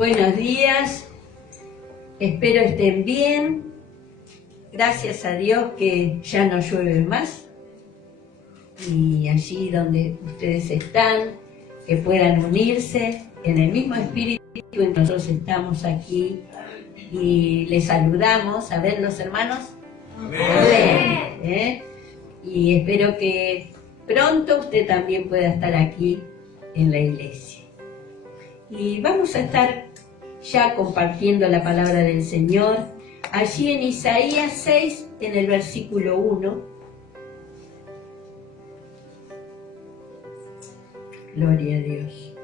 Buenos días, espero estén bien. Gracias a Dios que ya no llueve más. Y allí donde ustedes están, que puedan unirse en el mismo espíritu en que nosotros estamos aquí. Y les saludamos. A ver, los hermanos. Amén. Y espero que pronto usted también pueda estar aquí en la iglesia. Y vamos a estar ya compartiendo la palabra del Señor, allí en Isaías 6, en el versículo 1. Gloria a Dios.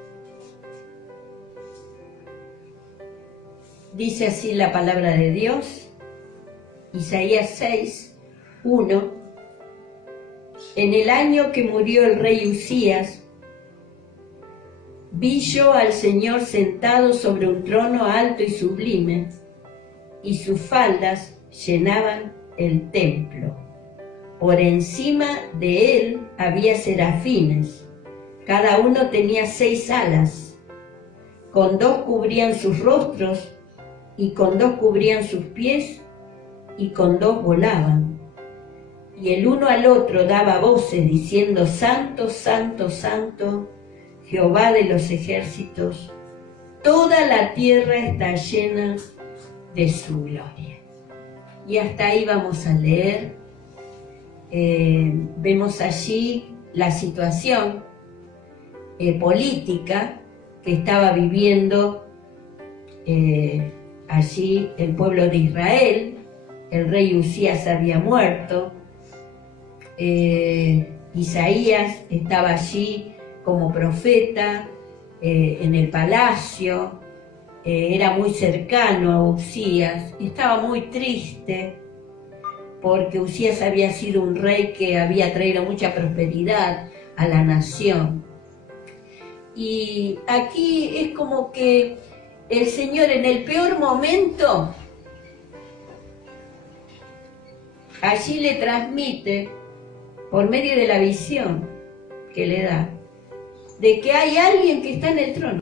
Dice así la palabra de Dios, Isaías 6, 1. En el año que murió el rey Usías, vi yo al Señor sentado sobre un trono alto y sublime, y sus faldas llenaban el templo. Por encima de él había serafines, cada uno tenía 6 alas, con 2 cubrían sus rostros, y con 2 cubrían sus pies, y con 2 volaban. Y el uno al otro daba voces diciendo: Santo, Santo, Santo, Jehová de los ejércitos, toda la tierra está llena de su gloria. Y hasta ahí vamos a leer. Vemos allí la situación política que estaba viviendo allí el pueblo de Israel. El rey Usías había muerto. Isaías estaba allí como profeta en el palacio, era muy cercano a Usías, estaba muy triste porque Usías había sido un rey que había traído mucha prosperidad a la nación. Y aquí es como que el Señor en el peor momento, allí le transmite, por medio de la visión que le da, de que hay alguien que está en el trono.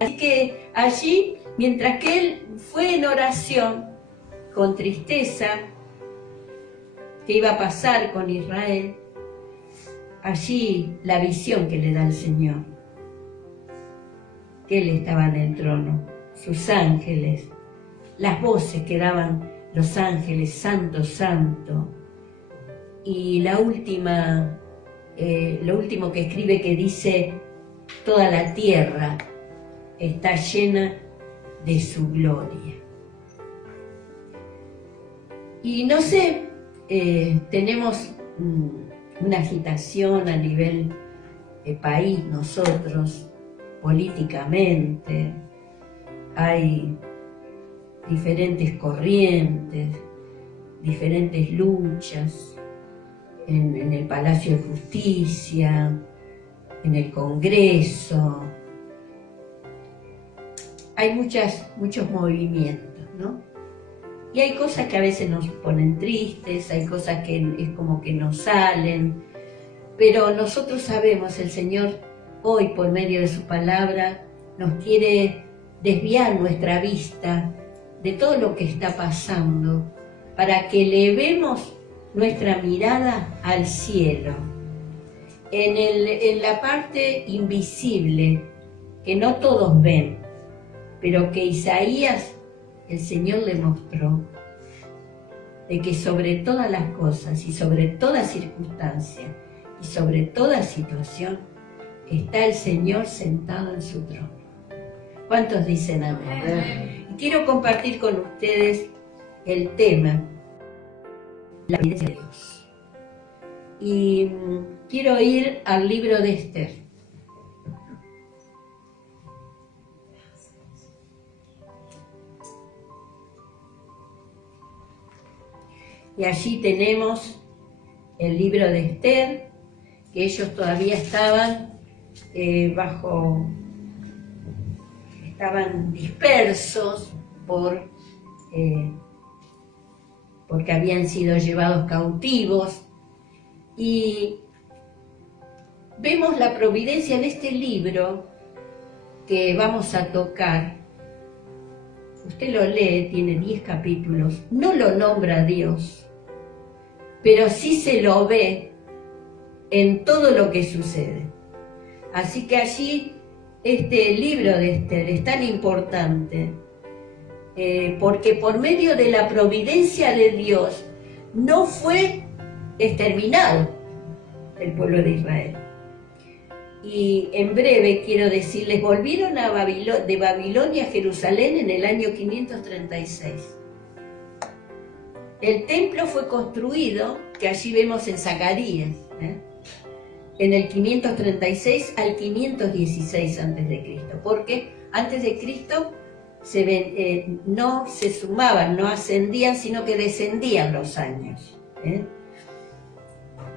Así que allí, mientras que él fue en oración, con tristeza, que iba a pasar con Israel, allí la visión que le da el Señor, que él estaba en el trono, sus ángeles, las voces que daban los ángeles, Santo, Santo. Y lo último que escribe, que dice: toda la tierra está llena de su gloria. Y no sé, tenemos una agitación a nivel país nosotros, políticamente, hay diferentes corrientes, diferentes luchas, en el Palacio de Justicia, en el Congreso. Hay muchos movimientos, ¿no? Y hay cosas que a veces nos ponen tristes, hay cosas que es como que nos salen, pero nosotros sabemos, el Señor hoy por medio de su palabra nos quiere desviar nuestra vista de todo lo que está pasando, para que elevemos nuestra mirada al cielo, en la parte invisible que no todos ven, pero que Isaías, el Señor le mostró, de que sobre todas las cosas y sobre toda circunstancia y sobre toda situación está el Señor sentado en su trono. ¿Cuántos dicen amén? Amén. Y quiero compartir con ustedes el tema, la evidencia de Dios. Y quiero ir al libro de Esther. Y allí tenemos el libro de Esther, que ellos todavía estaban estaban dispersos porque habían sido llevados cautivos. Y vemos la providencia en este libro que vamos a tocar. Usted lo lee, tiene 10 capítulos, no lo nombra Dios, pero sí se lo ve en todo lo que sucede. Así que allí este libro de Esther es tan importante, porque por medio de la providencia de Dios no fue exterminado el pueblo de Israel. Y en breve quiero decirles, volvieron de Babilonia a Jerusalén en el año 536. El templo fue construido, que allí vemos en Zacarías, en el 536 al 516 a.C., porque antes de Cristo no se sumaban, no ascendían, sino que descendían los años.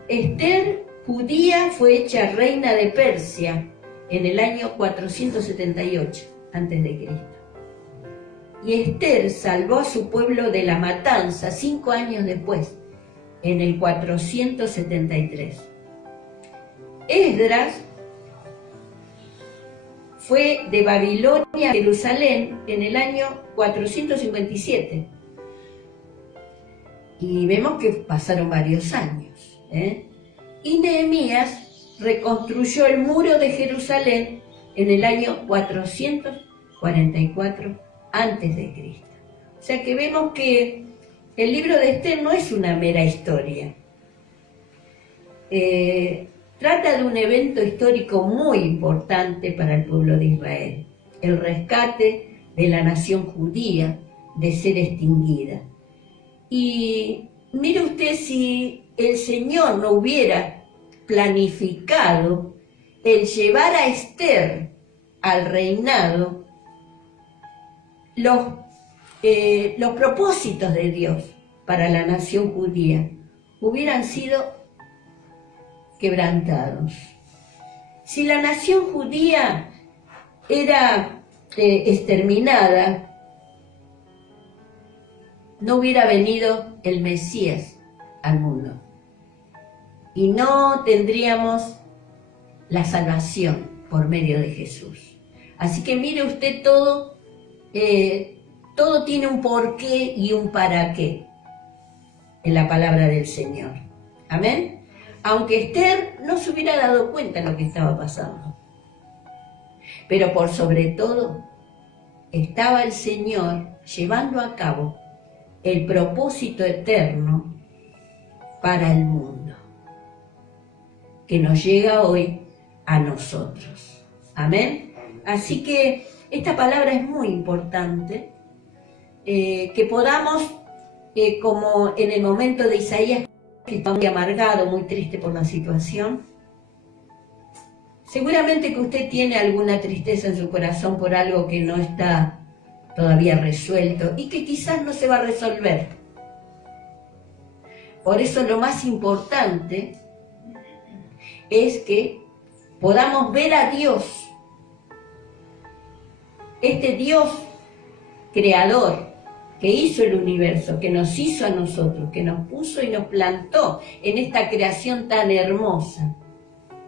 Esther, judía, fue hecha reina de Persia en el año 478 a.C. Y Esther salvó a su pueblo de la matanza 5 años después, en el 473. Esdras fue de Babilonia a Jerusalén en el año 457. Y vemos que pasaron varios años. Y Nehemías reconstruyó el muro de Jerusalén en el año 444 a.C. O sea que vemos que el libro de Esther no es una mera historia. Trata de un evento histórico muy importante para el pueblo de Israel, el rescate de la nación judía de ser extinguida. Y mire usted, si el Señor no hubiera planificado el llevar a Esther al reinado, los propósitos de Dios para la nación judía hubieran sido quebrantados. Si la nación judía era exterminada, no hubiera venido el Mesías al mundo y no tendríamos la salvación por medio de Jesús. Así que mire usted, todo tiene un porqué y un para qué en la palabra del Señor. Amén. Aunque Esther no se hubiera dado cuenta de lo que estaba pasando. Pero por sobre todo, estaba el Señor llevando a cabo el propósito eterno para el mundo, que nos llega hoy a nosotros. Amén. Así que esta palabra es muy importante, que podamos, como en el momento de Isaías, que está muy amargado, muy triste por la situación. Seguramente que usted tiene alguna tristeza en su corazón por algo que no está todavía resuelto y que quizás no se va a resolver. Por eso lo más importante es que podamos ver a Dios, este Dios creador, que hizo el universo, que nos hizo a nosotros, que nos puso y nos plantó en esta creación tan hermosa,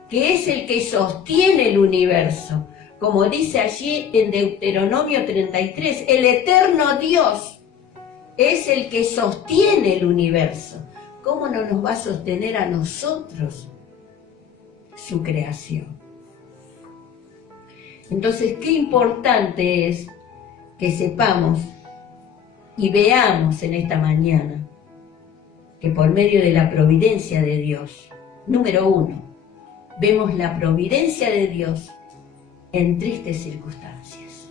que es el que sostiene el universo, como dice allí en Deuteronomio 33, el eterno Dios es el que sostiene el universo. ¿Cómo no nos va a sostener a nosotros su creación? Entonces, qué importante es que sepamos y veamos en esta mañana que por medio de la providencia de Dios, número 1, vemos la providencia de Dios en tristes circunstancias.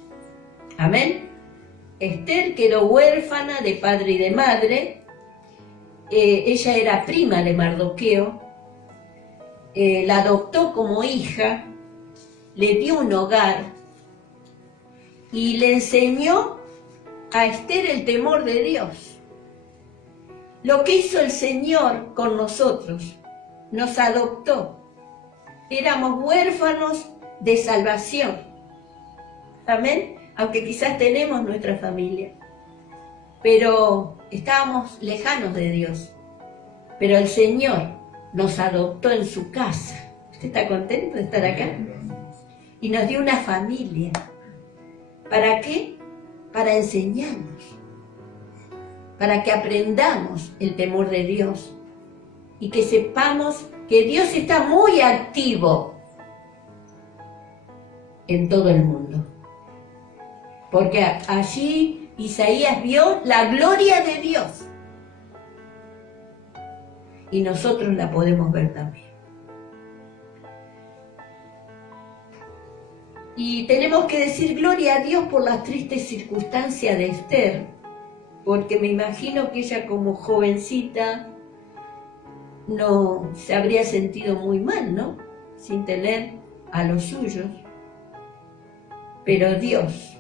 Amén. Esther quedó huérfana de padre y de madre. Ella era prima de Mardoqueo. La adoptó como hija, le dio un hogar y le enseñó a Esther el temor de Dios. Lo que hizo el Señor con nosotros, nos adoptó. Éramos huérfanos de salvación. Amén. Aunque quizás tenemos nuestra familia, pero estábamos lejanos de Dios. Pero el Señor nos adoptó en su casa. ¿Usted está contento de estar acá? Y nos dio una familia. ¿Para qué? Para enseñarnos. Para que aprendamos el temor de Dios. Y que sepamos que Dios está muy activo en todo el mundo. Porque allí Isaías vio la gloria de Dios. Y nosotros la podemos ver también. Y tenemos que decir gloria a Dios por las tristes circunstancias de Esther, porque me imagino que ella como jovencita no se habría sentido muy mal, ¿no? Sin tener a los suyos. Pero Dios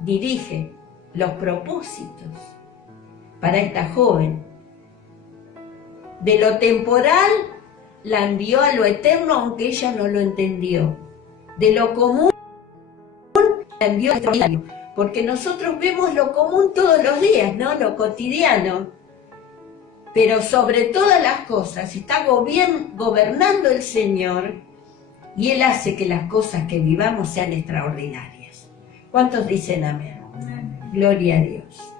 dirige los propósitos para esta joven. De lo temporal la envió a lo eterno, aunque ella no lo entendió. De lo común la envió a lo extraordinario, porque nosotros vemos lo común todos los días, ¿no? Lo cotidiano. Pero sobre todas las cosas está gobernando el Señor, y Él hace que las cosas que vivamos sean extraordinarias. ¿Cuántos dicen amén? Gloria a Dios.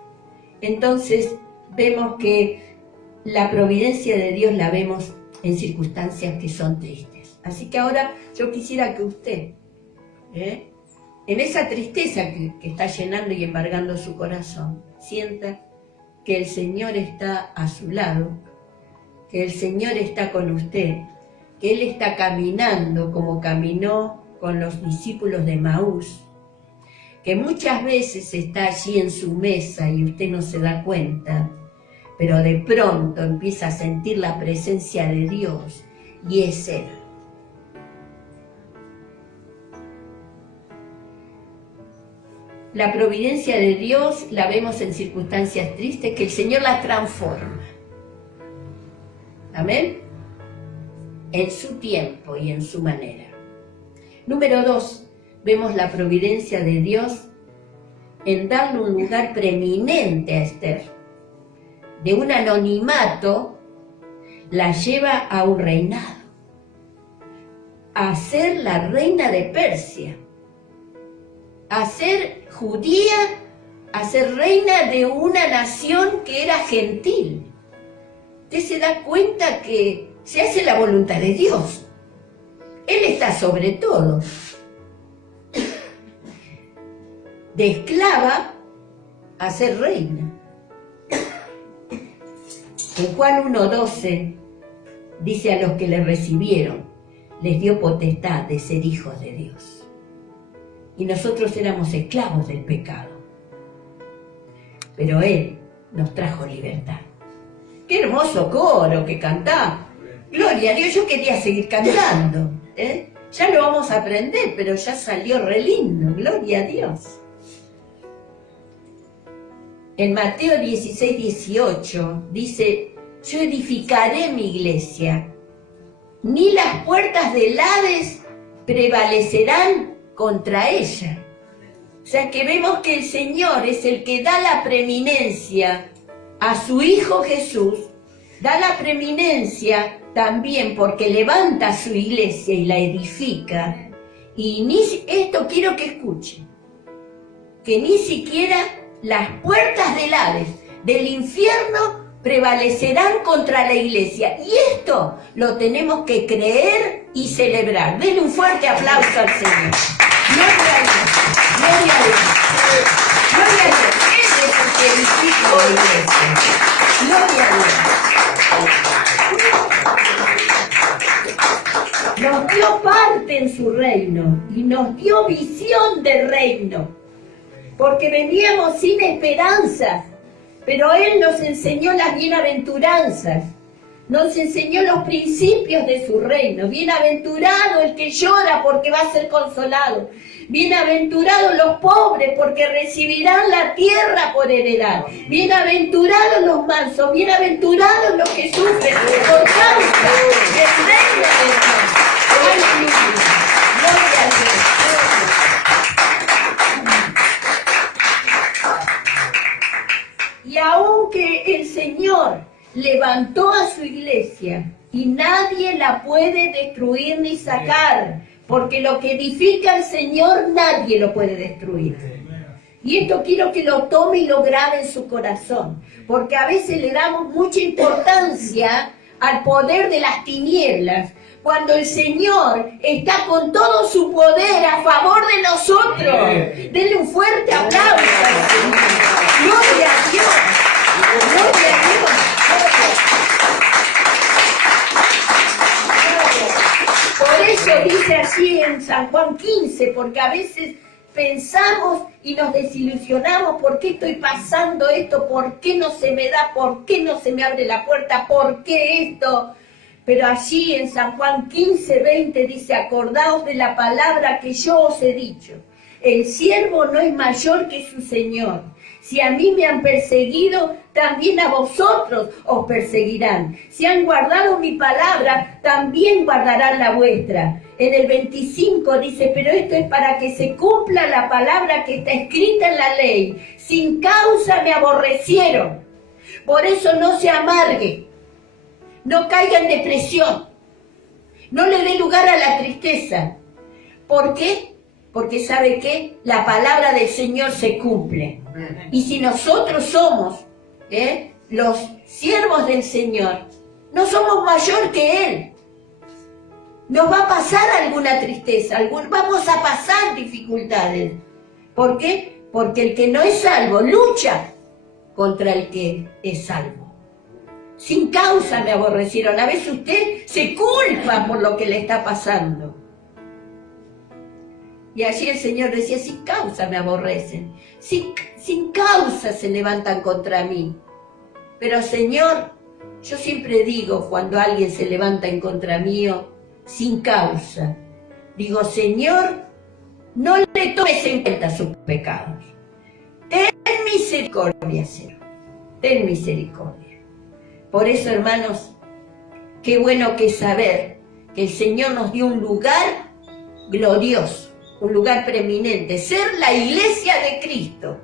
Entonces vemos que la providencia de Dios la vemos en circunstancias que son tristes. Así que ahora yo quisiera que usted, en esa tristeza que está llenando y embargando su corazón, sienta que el Señor está a su lado, que el Señor está con usted, que Él está caminando como caminó con los discípulos de Emaús, que muchas veces está allí en su mesa y usted no se da cuenta, pero de pronto empieza a sentir la presencia de Dios y es Él. La providencia de Dios la vemos en circunstancias tristes que el Señor las transforma. Amén. En su tiempo y en su manera. Número 2, vemos la providencia de Dios en darle un lugar preeminente a Esther. De un anonimato la lleva a un reinado, a ser la reina de Persia, a ser judía, a ser reina de una nación que era gentil. Usted se da cuenta que se hace la voluntad de Dios. Él está sobre todo. De esclava a ser reina. En Juan 1:12 dice: a los que le recibieron les dio potestad de ser hijos de Dios. Y nosotros éramos esclavos del pecado, pero Él nos trajo libertad. ¡Qué hermoso coro que cantá! Gloria a Dios, yo quería seguir cantando, Ya lo vamos a aprender, pero ya salió re lindo, gloria a Dios. En Mateo 16:18 dice: yo edificaré mi iglesia, ni las puertas del Hades prevalecerán contra ella. O sea que vemos que el Señor es el que da la preeminencia a su Hijo Jesús, da la preeminencia también porque levanta su iglesia y la edifica. Y esto quiero que escuchen, que ni siquiera las puertas del Hades, del infierno, prevalecerán contra la iglesia. Y esto lo tenemos que creer y celebrar. Denle un fuerte aplauso al Señor. Gloria a Dios. Gloria a Dios. Gloria a Dios. Él es el que edifica la iglesia. Gloria a Dios. Nos dio parte en su reino y nos dio visión del reino, porque veníamos sin esperanza, pero Él nos enseñó las bienaventuranzas, nos enseñó los principios de su reino. Bienaventurado el que llora, porque va a ser consolado. Bienaventurados los pobres, porque recibirán la tierra por heredad. Bienaventurados los mansos, bienaventurados los que sufren por causa del reino de Dios. Aleluya. Gloria a Dios. Y aunque el Señor levantó a su iglesia y nadie la puede destruir ni sacar, porque lo que edifica el Señor nadie lo puede destruir. Y esto quiero que lo tome y lo grabe en su corazón, porque a veces le damos mucha importancia al poder de las tinieblas, cuando el Señor está con todo su poder a favor de nosotros. Denle un fuerte aplauso al Señor. Gloria a Dios. Gloria a Dios. Por eso dice así en San Juan 15, porque a veces pensamos y nos desilusionamos. ¿Por qué estoy pasando esto? ¿Por qué no se me da? ¿Por qué no se me abre la puerta? ¿Por qué esto? Pero allí en San Juan 15, 20 dice: acordaos de la palabra que yo os he dicho. El siervo no es mayor que su Señor. Si a mí me han perseguido, también a vosotros os perseguirán. Si han guardado mi palabra, también guardarán la vuestra. En el 25 dice: pero esto es para que se cumpla la palabra que está escrita en la ley. Sin causa me aborrecieron. Por eso no se amargue, no caiga en depresión, no le dé lugar a la tristeza. ¿Por qué? Porque ¿sabe qué? La palabra del Señor se cumple. Y si nosotros somos los siervos del Señor, no somos mayor que Él. Nos va a pasar alguna tristeza, vamos a pasar dificultades. ¿Por qué? Porque el que no es salvo lucha contra el que es salvo. Sin causa me aborrecieron. A veces usted se culpa por lo que le está pasando. Y allí el Señor decía: sin causa me aborrecen. Sin causa se levantan contra mí. Pero Señor, yo siempre digo cuando alguien se levanta en contra mío, sin causa, digo: Señor, no le tomes en cuenta sus pecados. Ten misericordia, Señor. Ten misericordia. Por eso, hermanos, qué bueno que es saber que el Señor nos dio un lugar glorioso, un lugar preeminente, ser la iglesia de Cristo,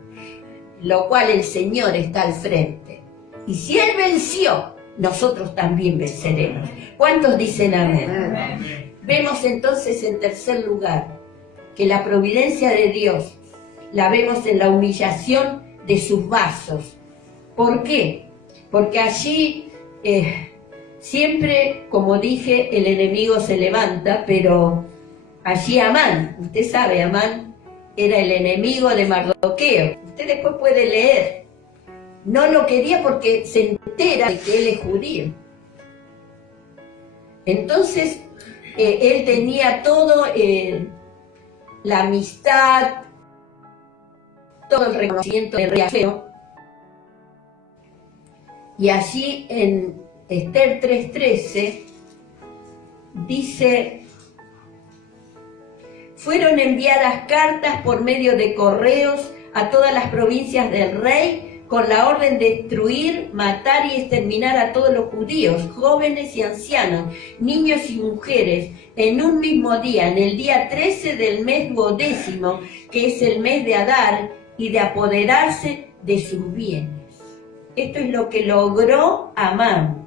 lo cual el Señor está al frente. Y si Él venció, nosotros también venceremos. ¿Cuántos dicen amén? Amén. Vemos entonces en tercer lugar que la providencia de Dios la vemos en la humillación de sus vasos. ¿Por qué? Porque allí siempre, como dije, el enemigo se levanta, pero allí Amán, usted sabe, Amán era el enemigo de Mardoqueo. Usted después puede leer. No lo quería porque se entera de que él es judío. Entonces, él tenía todo la amistad, todo el reconocimiento del rey Ahasverós. Y allí en Esther 3:13 dice: fueron enviadas cartas por medio de correos a todas las provincias del rey con la orden de destruir, matar y exterminar a todos los judíos, jóvenes y ancianos, niños y mujeres, en un mismo día, en el día 13 del mes 12º, que es el mes de Adar, y de apoderarse de sus bienes. Esto es lo que logró Amán,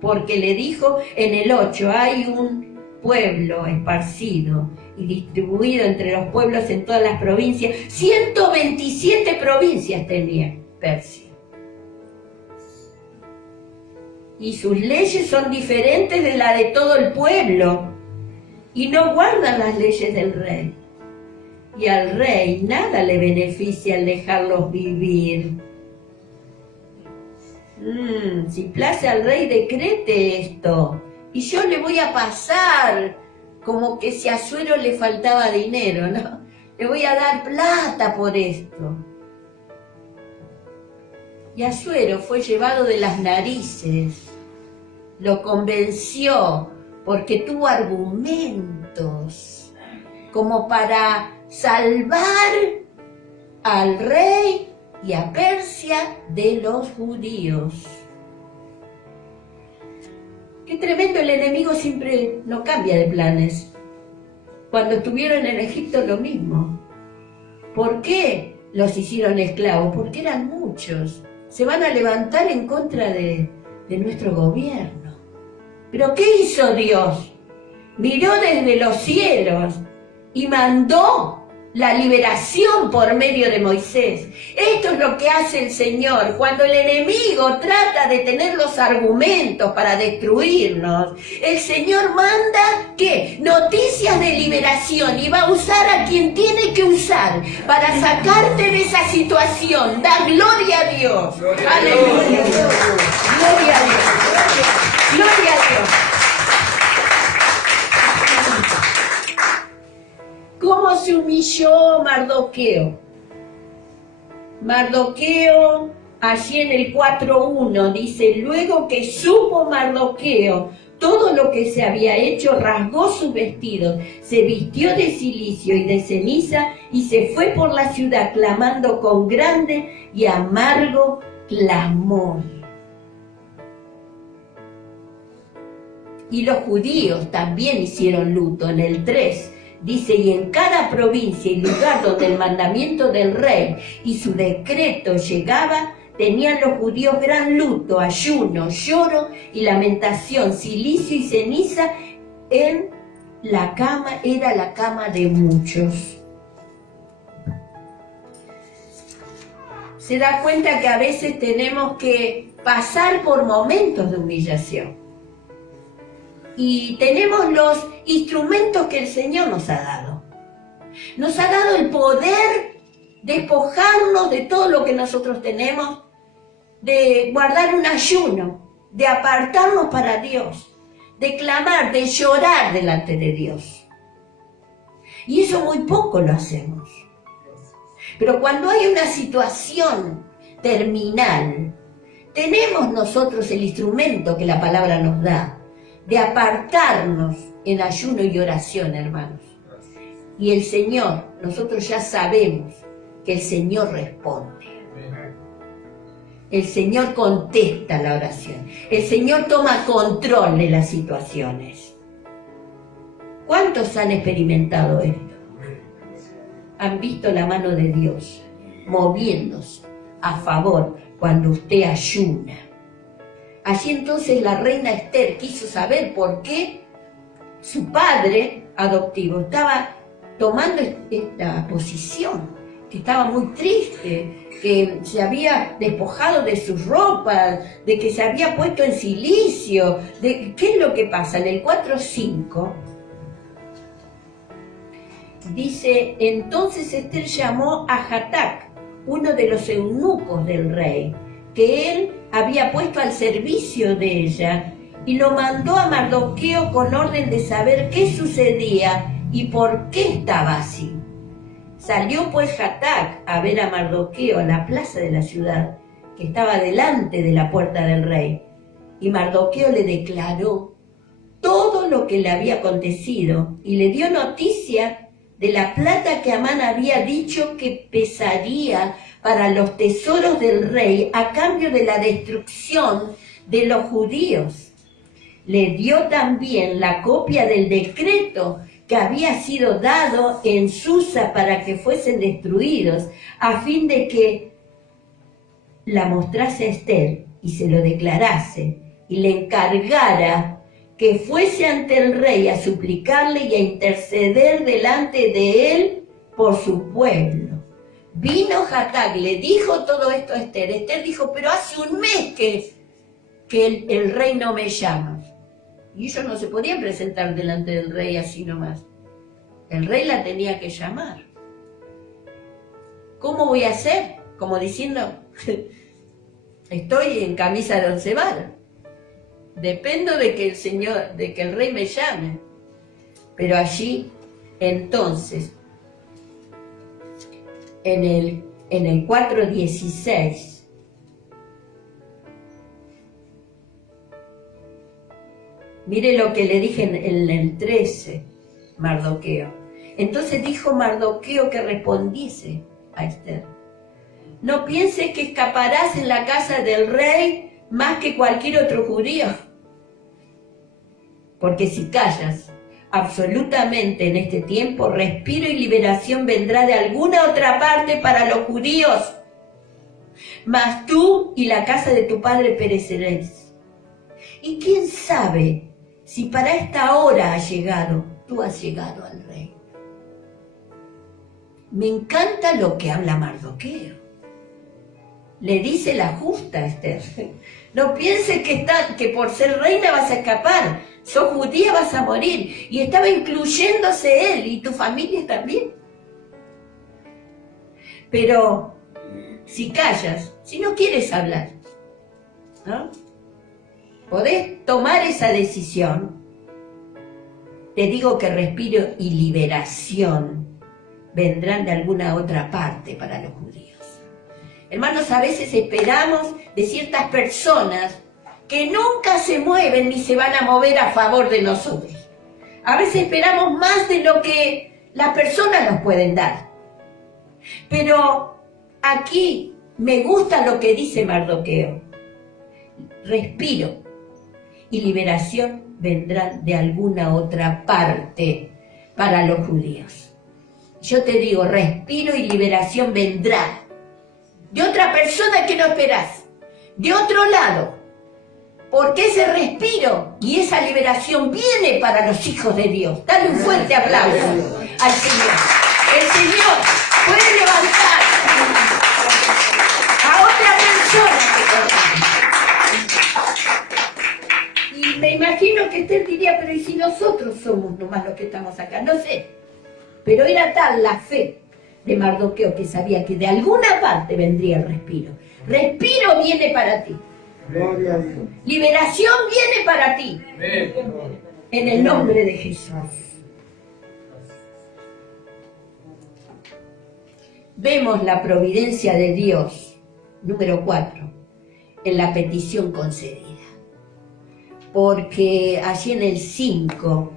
porque le dijo en el 8, hay un pueblo esparcido y distribuido entre los pueblos en todas las provincias. 127 provincias tenía Persia. Y sus leyes son diferentes de la de todo el pueblo, y no guardan las leyes del rey. Y al rey nada le beneficia al dejarlos vivir. Si place al rey, decrete esto, y yo le voy a pasar, como que si a Ahasverós le faltaba dinero, ¿no? Le voy a dar plata por esto. Y Ahasverós fue llevado de las narices, lo convenció, porque tuvo argumentos como para salvar al rey y a Persia de los judíos. Qué tremendo, el enemigo siempre no cambia de planes. Cuando estuvieron en Egipto lo mismo. ¿Por qué los hicieron esclavos? Porque eran muchos. Se van a levantar en contra de nuestro gobierno. Pero ¿qué hizo Dios? Miró desde los cielos y mandó la liberación por medio de Moisés. Esto es lo que hace el Señor cuando el enemigo trata de tener los argumentos para destruirnos. El Señor manda, ¿qué? Noticias de liberación, y va a usar a quien tiene que usar para sacarte de esa situación. Da gloria a Dios. Aleluya. Gloria a Dios. Gloria a Dios. ¿Cómo se humilló Mardoqueo? Mardoqueo, allí en el 4:1, dice: luego que supo Mardoqueo todo lo que se había hecho, rasgó sus vestidos, se vistió de cilicio y de ceniza, y se fue por la ciudad clamando con grande y amargo clamor. Y los judíos también hicieron luto. En el 3 dice: y en cada provincia y lugar donde el mandamiento del rey y su decreto llegaba, tenían los judíos gran luto, ayuno, lloro y lamentación, cilicio y ceniza en la cama, era la cama de muchos. Se da cuenta que a veces tenemos que pasar por momentos de humillación. Y tenemos los instrumentos que el Señor nos ha dado. Nos ha dado el poder despojarnos de todo lo que nosotros tenemos, de guardar un ayuno, de apartarnos para Dios, de clamar, de llorar delante de Dios. Y eso muy poco lo hacemos. Pero cuando hay una situación terminal, tenemos nosotros el instrumento que la palabra nos da, de apartarnos en ayuno y oración, hermanos. Y el Señor, nosotros ya sabemos que el Señor responde. El Señor contesta la oración. El Señor toma control de las situaciones. ¿Cuántos han experimentado esto? Han visto la mano de Dios moviéndose a favor cuando usted ayuna. Allí entonces la reina Esther quiso saber por qué su padre adoptivo estaba tomando esta posición, que estaba muy triste, que se había despojado de sus ropas, de que se había puesto en cilicio. ¿Qué es lo que pasa? En el 4:5 dice: entonces Esther llamó a Hatac, uno de los eunucos del rey, que él había puesto al servicio de ella, y lo mandó a Mardoqueo con orden de saber qué sucedía y por qué estaba así. Salió pues Hatac a ver a Mardoqueo a la plaza de la ciudad, que estaba delante de la puerta del rey, y Mardoqueo le declaró todo lo que le había acontecido, y le dio noticia de la plata que Amán había dicho que pesaría para los tesoros del rey a cambio de la destrucción de los judíos. Le dio también la copia del decreto que había sido dado en Susa para que fuesen destruidos, a fin de que la mostrase a Esther y se lo declarase, y le encargara que fuese ante el rey a suplicarle y a interceder delante de él por su pueblo. Vino Hatac, le dijo todo esto a Esther. Esther dijo: pero hace un mes que el rey no me llama. Y ellos no se podían presentar delante del rey así nomás. El rey la tenía que llamar. ¿Cómo voy a hacer? Como diciendo, estoy en camisa de 11 varas. Dependo de que el rey me llame. Pero allí, entonces, en el 4:16, mire lo que le dije en el 13, Mardoqueo. Entonces dijo Mardoqueo que respondiese a Esther: no pienses que escaparás en la casa del rey más que cualquier otro judío, porque si callas absolutamente en este tiempo, respiro y liberación vendrá de alguna otra parte para los judíos, mas tú y la casa de tu padre pereceréis. Y quién sabe si para esta hora ha llegado, tú has llegado al rey. Me encanta lo que habla Mardoqueo. Le dice la justa a Esther. No pienses que por ser reina vas a escapar. Sos judía, vas a morir. Y estaba incluyéndose él y tu familia también. Pero si callas, si no quieres hablar, ¿no? Podés tomar esa decisión. Te digo que respiro y liberación vendrán de alguna otra parte para los judíos. Hermanos, a veces esperamos de ciertas personas que nunca se mueven ni se van a mover a favor de nosotros. A veces esperamos más de lo que las personas nos pueden dar. Pero aquí me gusta lo que dice Mardoqueo. Respiro y liberación vendrán de alguna otra parte para los judíos. Yo te digo, respiro y liberación vendrá de otra persona que no esperás, de otro lado, porque ese respiro y esa liberación viene para los hijos de Dios. Dale un fuerte aplauso al Señor. El Señor puede levantar a otra persona. Y me imagino que usted diría, pero ¿y si nosotros somos nomás los que estamos acá? No sé. Pero era tal la fe de Mardoqueo que sabía que de alguna parte vendría el respiro. Respiro viene para ti. Gloria a Dios. Liberación viene para ti. En el nombre de Jesús. Vemos la providencia de Dios, número 4, en la petición concedida. Porque allí en el 5,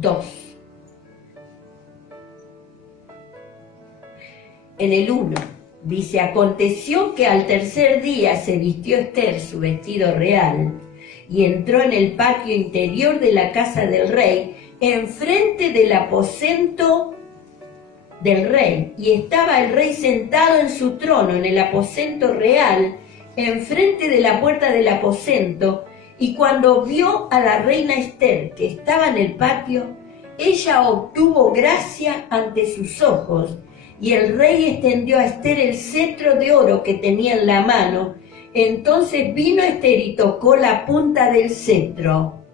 2, en el 1, dice, aconteció que al tercer día se vistió Esther su vestido real y entró en el patio interior de la casa del rey, enfrente del aposento del rey, y estaba el rey sentado en su trono en el aposento real, enfrente de la puerta del aposento, y cuando vio a la reina Esther que estaba en el patio, ella obtuvo gracia ante sus ojos, y el rey extendió a Esther el cetro de oro que tenía en la mano. Entonces vino Esther y tocó la punta del cetro.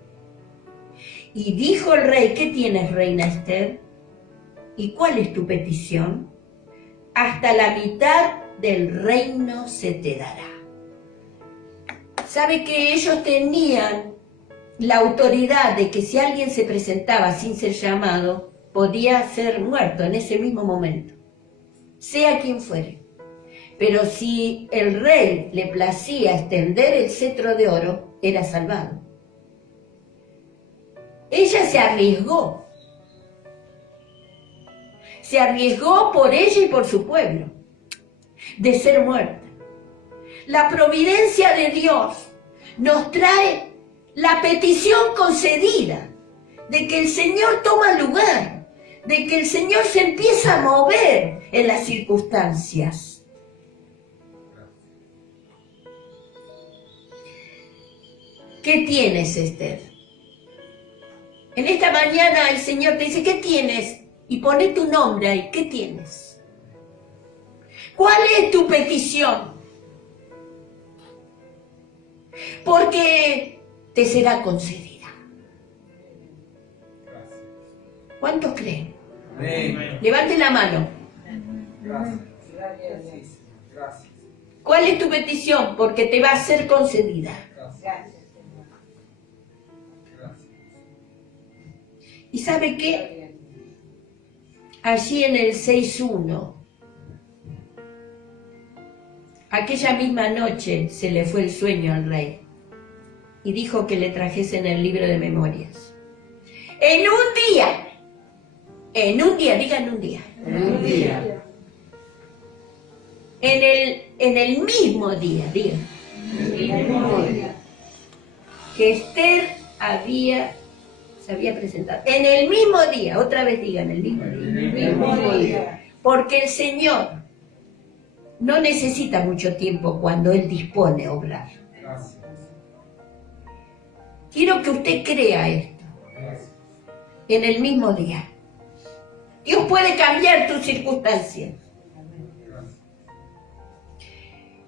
Y dijo el rey, ¿qué tienes, reina Esther? ¿Y cuál es tu petición? Hasta la mitad del reino se te dará. ¿Sabe que ellos tenían la autoridad de que si alguien se presentaba sin ser llamado, podía ser muerto en ese mismo momento? Sea quien fuere. Pero si el rey le placía extender el cetro de oro, era salvado. Ella se arriesgó. Se arriesgó por ella y por su pueblo de ser muerta. La providencia de Dios nos trae la petición concedida de que el Señor toma lugar, de que el Señor se empieza a mover en las circunstancias. ¿Qué tienes, Esther? En esta mañana el Señor te dice, ¿qué tienes? Y pone tu nombre ahí, ¿qué tienes? ¿Cuál es tu petición? Porque te será concedida. ¿Cuántos creen? Amén. Levante la mano. Gracias. ¿Cuál es tu petición? Porque te va a ser concedida. Gracias. ¿Y sabe qué? Allí en el 6.1, aquella misma noche se le fue el sueño al rey y dijo que le trajesen el libro de memorias. En un día, digan un día. En el mismo día, digan. Que Esther se había presentado. En el mismo día, otra vez digan, el mismo día. Porque el Señor no necesita mucho tiempo cuando Él dispone a obrar. Quiero que usted crea esto en el mismo día. Dios puede cambiar tus circunstancias.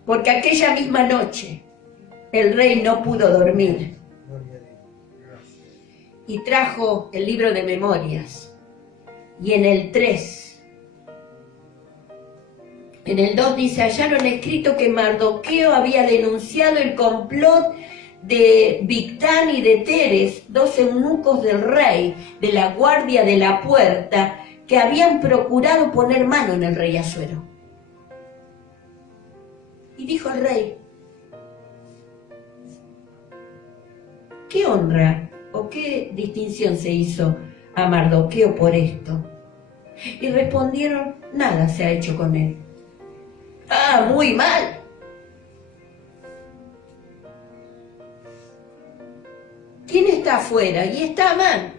Porque aquella misma noche el rey no pudo dormir y trajo el libro de memorias. Y en el 3, en el 2 dice, hallaron escrito que Mardoqueo había denunciado el complot de Bigtán y de Teres, 2 eunucos del rey, de la guardia de la puerta, que habían procurado poner mano en el rey Asuero. Y dijo el rey, ¿qué honra o qué distinción se hizo a Mardoqueo por esto? Y respondieron, nada se ha hecho con él. ¡Ah, muy mal! ¿Quién está afuera? Y está Amán.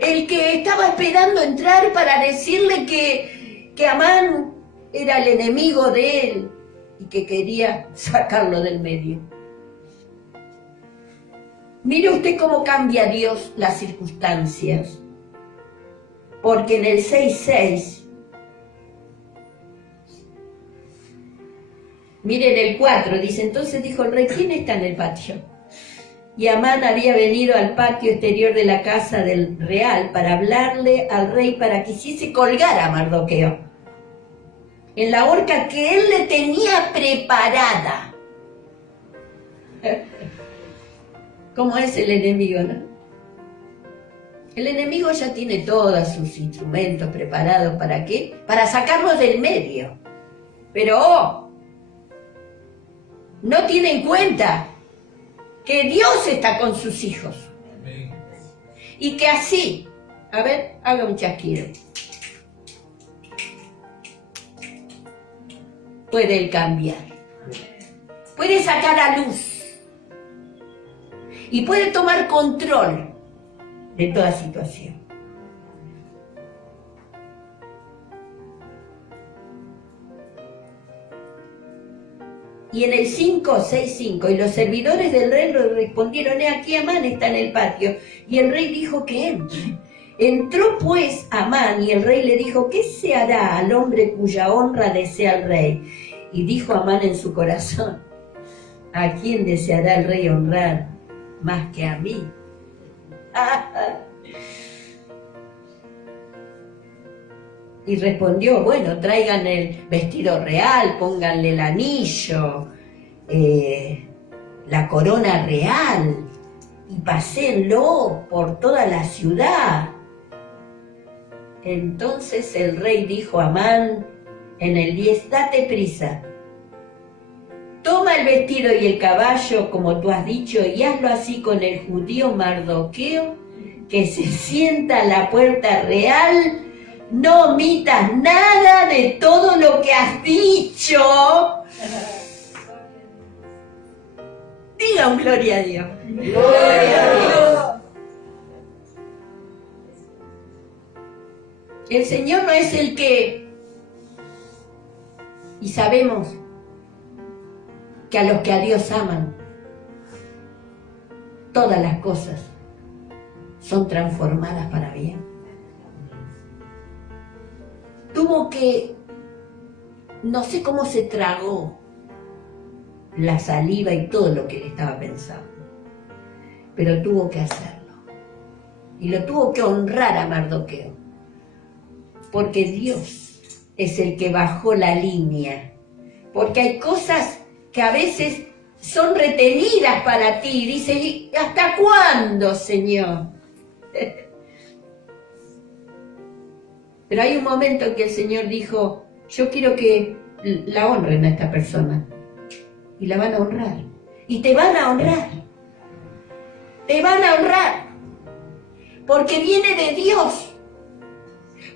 El que estaba esperando entrar para decirle que Amán era el enemigo de él y que quería sacarlo del medio. Mire usted cómo cambia Dios las circunstancias. Porque en el 6:6, miren el 4, dice, entonces dijo el rey, ¿quién está en el patio? Y Amán había venido al patio exterior de la casa del real para hablarle al rey para que hiciese colgar a Mardoqueo en la horca que él le tenía preparada. ¿Cómo es el enemigo, no? El enemigo ya tiene todos sus instrumentos preparados. ¿Para qué? Para sacarnos del medio. Pero no tiene en cuenta que Dios está con sus hijos. Y que así, a ver, haga un chasquido. Puede él cambiar. Puede sacar a luz. Y puede tomar control de toda situación. Y en el 5:6:5, y los servidores del rey le respondieron, aquí Amán está en el patio. Y el rey dijo que entre. Entró pues Amán y el rey le dijo, ¿qué se hará al hombre cuya honra desea el rey? Y dijo Amán en su corazón, ¿a quién deseará el rey honrar más que a mí? Y respondió, bueno, traigan el vestido real, pónganle el anillo, la corona real, y paséenlo por toda la ciudad. Entonces el rey dijo a Amán en el 10, date prisa, toma el vestido y el caballo como tú has dicho y hazlo así con el judío Mardoqueo que se sienta a la puerta real, no omitas nada de todo lo que has dicho. Diga un gloria a Dios. Gloria a Dios. El Señor no es el que, y sabemos que a los que a Dios aman, todas las cosas son transformadas para bien. Tuvo que, no sé cómo se tragó la saliva y todo lo que él estaba pensando, pero tuvo que hacerlo. Y lo tuvo que honrar a Mardoqueo. Porque Dios es el que bajó la línea. Porque hay cosas que a veces son retenidas para ti. Dice, ¿y hasta cuándo, Señor? Pero hay un momento en que el Señor dijo, yo quiero que la honren a esta persona. Y la van a honrar. Y te van a honrar. Te van a honrar. Porque viene de Dios.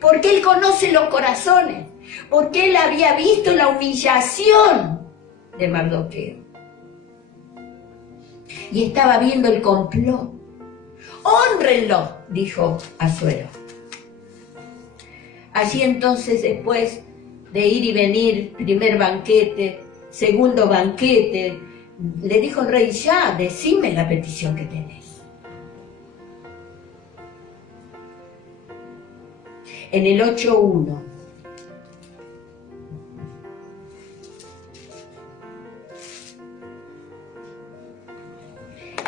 Porque Él conoce los corazones, porque Él había visto la humillación de Mardoqueo. Y estaba viendo el complot. ¡Hónrenlo!, dijo Asuero. Allí entonces, después de ir y venir, primer banquete, segundo banquete, le dijo el rey, ya, decime la petición que tenés. En el 8:1.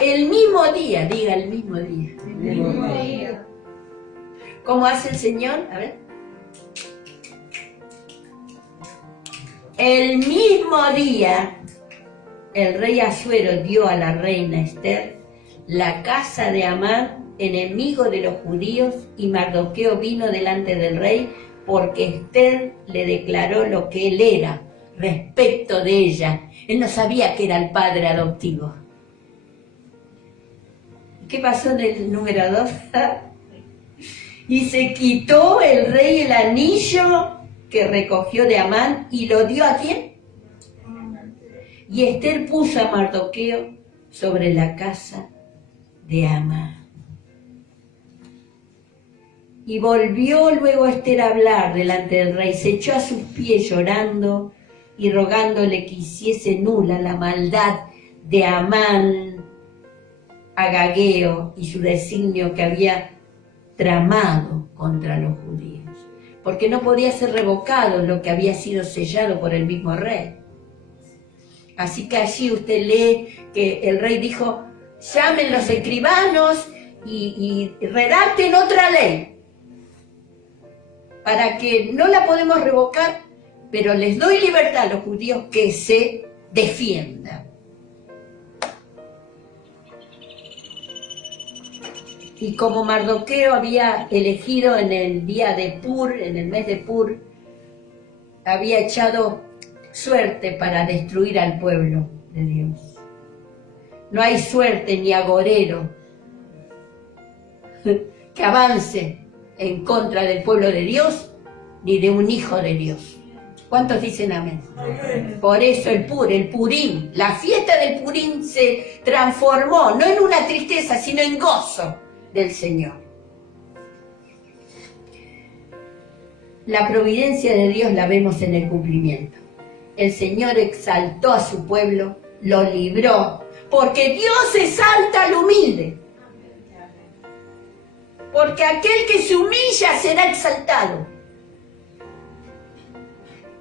El mismo día, diga el mismo día. El mismo día. ¿Cómo hace el Señor? A ver. El mismo día, el rey Asuero dio a la reina Esther la casa de Amán, enemigo de los judíos, y Mardoqueo vino delante del rey porque Esther le declaró lo que él era respecto de ella. Él no sabía que era el padre adoptivo. ¿Qué pasó en el número 2? Y se quitó el rey el anillo que recogió de Amán y lo dio ¿a quién? Y Esther puso a Mardoqueo sobre la casa de Amán. Y volvió luego Esther a hablar delante del rey, se echó a sus pies llorando y rogándole que hiciese nula la maldad de Amán Agageo y su designio que había tramado contra los judíos, porque no podía ser revocado lo que había sido sellado por el mismo rey. Así que allí usted lee que el rey dijo, llamen los escribanos y redacten otra ley, para que no la podemos revocar, pero les doy libertad a los judíos que se defiendan. Y como Mardoqueo había elegido en el día de Pur, en el mes de Pur, había echado suerte para destruir al pueblo de Dios. No hay suerte ni agorero que avance en contra del pueblo de Dios, ni de un hijo de Dios. ¿Cuántos dicen amén? Por eso el Purim, la fiesta del Purim se transformó, no en una tristeza, sino en gozo del Señor. La providencia de Dios la vemos en el cumplimiento. El Señor exaltó a su pueblo, lo libró, porque Dios exalta al humilde. Porque aquel que se humilla será exaltado.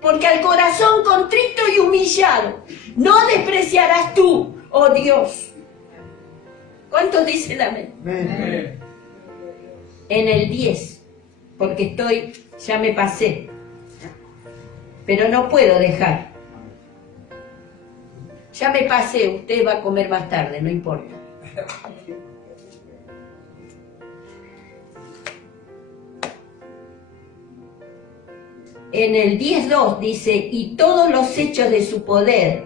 Porque al corazón contrito y humillado no despreciarás tú, oh Dios. ¿Cuántos dicen amén? Amén. En el 10, porque ya me pasé, pero no puedo dejar. Ya me pasé, usted va a comer más tarde, no importa. En el 10:2 dice, y todos los hechos de su poder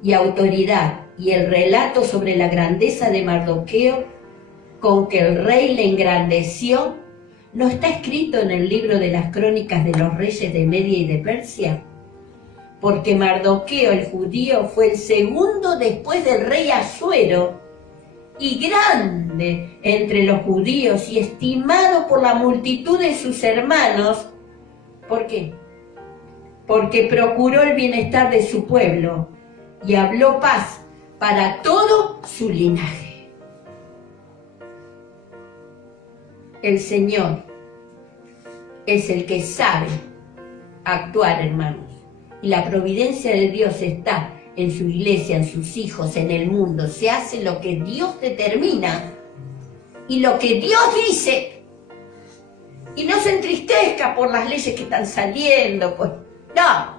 y autoridad, y el relato sobre la grandeza de Mardoqueo, con que el rey le engrandeció, ¿no está escrito en el libro de las crónicas de los reyes de Media y de Persia? Porque Mardoqueo el judío fue el segundo después del rey Asuero, y grande entre los judíos, y estimado por la multitud de sus hermanos. ¿Por qué? Porque procuró el bienestar de su pueblo, y habló paz para todo su linaje. El Señor es el que sabe actuar, hermanos. Y la providencia de Dios está en su iglesia, en sus hijos, en el mundo. Se hace lo que Dios determina y lo que Dios dice. Y no se entristezca por las leyes que están saliendo. No.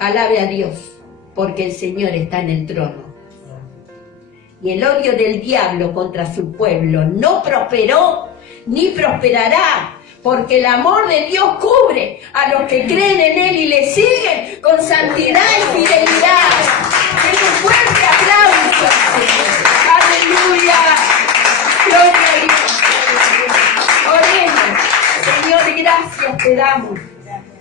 Alabe a Dios, porque el Señor está en el trono. Y el odio del diablo contra su pueblo no prosperó ni prosperará, porque el amor de Dios cubre a los que creen en Él y le siguen con santidad y fidelidad. ¡Qué fuerte aplauso! ¡Aleluya! ¡Gloria a Dios! Oremos. Señor, gracias te damos,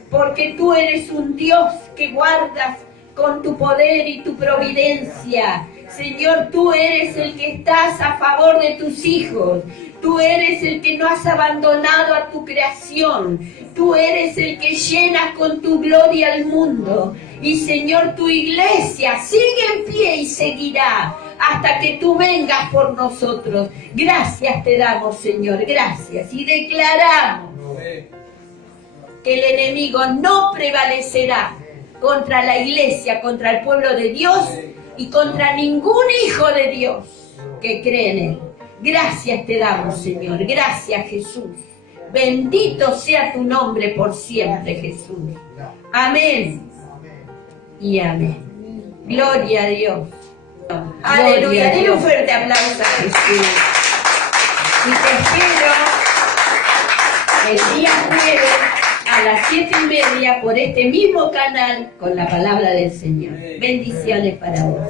porque tú eres un Dios que guardas con tu poder y tu providencia. Señor, tú eres el que estás a favor de tus hijos. Tú eres el que no has abandonado a tu creación. Tú eres el que llenas con tu gloria al mundo. Y Señor, tu iglesia sigue en pie y seguirá hasta que tú vengas por nosotros. Gracias te damos, Señor, gracias. Y declaramos que el enemigo no prevalecerá contra la iglesia, contra el pueblo de Dios y contra ningún hijo de Dios que cree en él. Gracias te damos, Señor. Gracias, Jesús. Bendito sea tu nombre por siempre, Jesús. Amén y amén. Gloria a Dios. Aleluya. Denle un fuerte aplauso a Jesús. Y te espero el día jueves a las 7:30 por este mismo canal con la palabra del Señor. Bendiciones para vos.